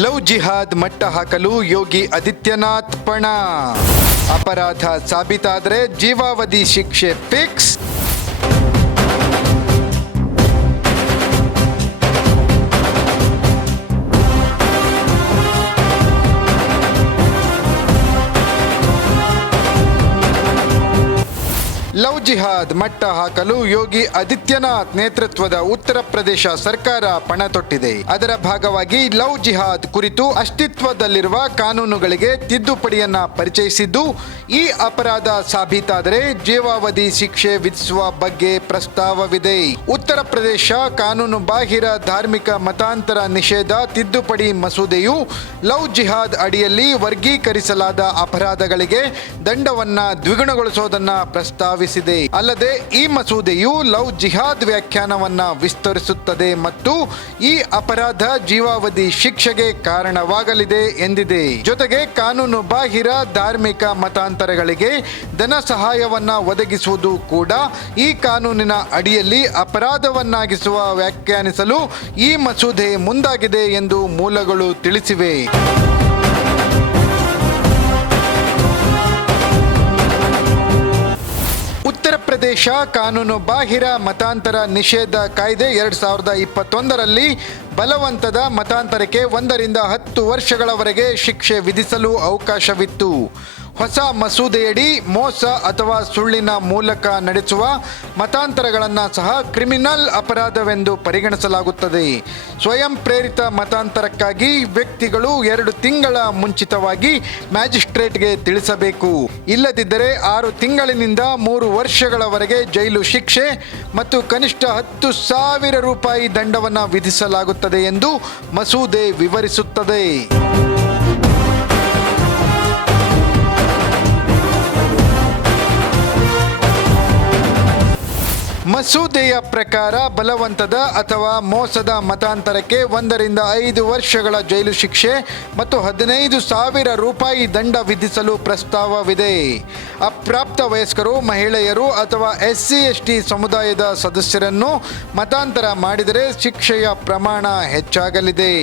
Love ಜಿಹಾದ್ ಮಟ್ಟ ಹಾಕಲು ಯೋಗಿ ಆದಿತ್ಯನಾಥ್ ಪಣ. ಅಪರಾಧ ಸಾಬೀತಾದರೆ ಜೀವಾವಧಿ ಶಿಕ್ಷೆ ಫಿಕ್ಸ್. ಲವ್ ಜಿಹಾದ್ ಮಟ್ಟ ಹಾಕಲು ಯೋಗಿ ಆದಿತ್ಯನಾಥ್ ನೇತೃತ್ವದ ಉತ್ತರ ಪ್ರದೇಶ ಸರ್ಕಾರ ಪಣ ತೊಟ್ಟಿದೆ. ಅದರ ಭಾಗವಾಗಿ ಲವ್ ಜಿಹಾದ್ ಕುರಿತು ಅಸ್ತಿತ್ವದಲ್ಲಿರುವ ಕಾನೂನುಗಳಿಗೆ ತಿದ್ದುಪಡಿಯನ್ನ ಪರಿಚಯಿಸಿದ್ದು, ಈ ಅಪರಾಧ ಸಾಬೀತಾದರೆ ಜೀವಾವಧಿ ಶಿಕ್ಷೆ ವಿಧಿಸುವ ಬಗ್ಗೆ ಪ್ರಸ್ತಾವವಿದೆ. ಉತ್ತರ ಪ್ರದೇಶ ಕಾನೂನು ಬಾಹಿರ ಧಾರ್ಮಿಕ ಮತಾಂತರ ನಿಷೇಧ ತಿದ್ದುಪಡಿ ಮಸೂದೆಯು ಲವ್ ಜಿಹಾದ್ ಅಡಿಯಲ್ಲಿ ವರ್ಗೀಕರಿಸಲಾದ ಅಪರಾಧಗಳಿಗೆ ದಂಡವನ್ನ ದ್ವಿಗುಣಗೊಳಿಸುವುದನ್ನ ಪ್ರಸ್ತಾವಿಸಿದೆ. ಅಲ್ಲದೆ ಈ ಮಸೂದೆಯು ಲವ್ ಜಿಹಾದ್ ವ್ಯಾಖ್ಯಾನವನ್ನ ವಿಸ್ತರಿಸುತ್ತದೆ ಮತ್ತು ಈ ಅಪರಾಧ ಜೀವಾವಧಿ ಶಿಕ್ಷೆಗೆ ಕಾರಣವಾಗಲಿದೆ ಎಂದಿದೆ. ಜೊತೆಗೆ ಕಾನೂನು ಬಾಹಿರ ಧಾರ್ಮಿಕ ಮತಾಂತರಗಳಿಗೆ ಧನ ಸಹಾಯವನ್ನ ಒದಗಿಸುವುದು ಕೂಡ ಈ ಕಾನೂನಿನ ಅಡಿಯಲ್ಲಿ ಅಪರಾಧವನ್ನಾಗಿಸುವ ವ್ಯಾಖ್ಯಾನಿಸಲು ಈ ಮಸೂದೆ ಮುಂದಾಗಿದೆ ಎಂದು ಮೂಲಗಳು ತಿಳಿಸಿವೆ. ಉತ್ತರ ಪ್ರದೇಶ ಕಾನೂನು ಬಾಹಿರ ಮತಾಂತರ ನಿಷೇಧ ಕಾಯ್ದೆ 2021ರಲ್ಲಿ ಬಲವಂತದ ಮತಾಂತರಕ್ಕೆ 1 ರಿಂದ 10 ವರ್ಷಗಳವರೆಗೆ ಶಿಕ್ಷೆ ವಿಧಿಸಲು ಅವಕಾಶವಿತ್ತು. ಹೊಸ ಮಸೂದೆಯಡಿ ಮೋಸ ಅಥವಾ ಸುಳ್ಳಿನ ಮೂಲಕ ನಡೆಸುವ ಮತಾಂತರಗಳನ್ನು ಸಹ ಕ್ರಿಮಿನಲ್ ಅಪರಾಧವೆಂದು ಪರಿಗಣಿಸಲಾಗುತ್ತದೆ. ಸ್ವಯಂ ಪ್ರೇರಿತ ಮತಾಂತರಕ್ಕಾಗಿ ವ್ಯಕ್ತಿಗಳು 2 ತಿಂಗಳ ಮುಂಚಿತವಾಗಿ ಮ್ಯಾಜಿಸ್ಟ್ರೇಟ್ಗೆ ತಿಳಿಸಬೇಕು. ಇಲ್ಲದಿದ್ದರೆ 6 ತಿಂಗಳಿನಿಂದ 3 ವರ್ಷಗಳವರೆಗೆ ಜೈಲು ಶಿಕ್ಷೆ ಮತ್ತು ಕನಿಷ್ಠ 10,000 ರೂಪಾಯಿ ದಂಡವನ್ನು ವಿಧಿಸಲಾಗುತ್ತದೆ ಎಂದು ಮಸೂದೆ ವಿವರಿಸುತ್ತದೆ. ಮಸೂದೆಯ ಪ್ರಕಾರ ಬಲವಂತದ ಅಥವಾ ಮೋಸದ ಮತಾಂತರಕ್ಕೆ 1 ರಿಂದ 5 ವರ್ಷಗಳ ಜೈಲು ಶಿಕ್ಷೆ ಮತ್ತು 15,000 ರೂಪಾಯಿ ದಂಡ ವಿಧಿಸಲು ಪ್ರಸ್ತಾವವಿದೆ. ಅಪ್ರಾಪ್ತ ವಯಸ್ಕರು, ಮಹಿಳೆಯರು ಅಥವಾ SC/ST ಸಮುದಾಯದ ಸದಸ್ಯರನ್ನು ಮತಾಂತರ ಮಾಡಿದರೆ ಶಿಕ್ಷೆಯ ಪ್ರಮಾಣ ಹೆಚ್ಚಾಗಲಿದೆ.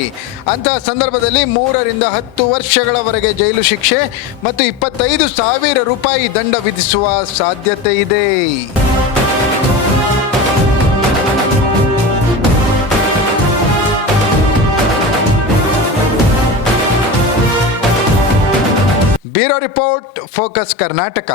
ಅಂತಹ ಸಂದರ್ಭದಲ್ಲಿ 3 ರಿಂದ 10 ವರ್ಷಗಳವರೆಗೆ ಜೈಲು ಶಿಕ್ಷೆ ಮತ್ತು 25,000 ರೂಪಾಯಿ ದಂಡ ವಿಧಿಸುವ ಸಾಧ್ಯತೆ ಇದೆ. Bureau report, focus Karnataka.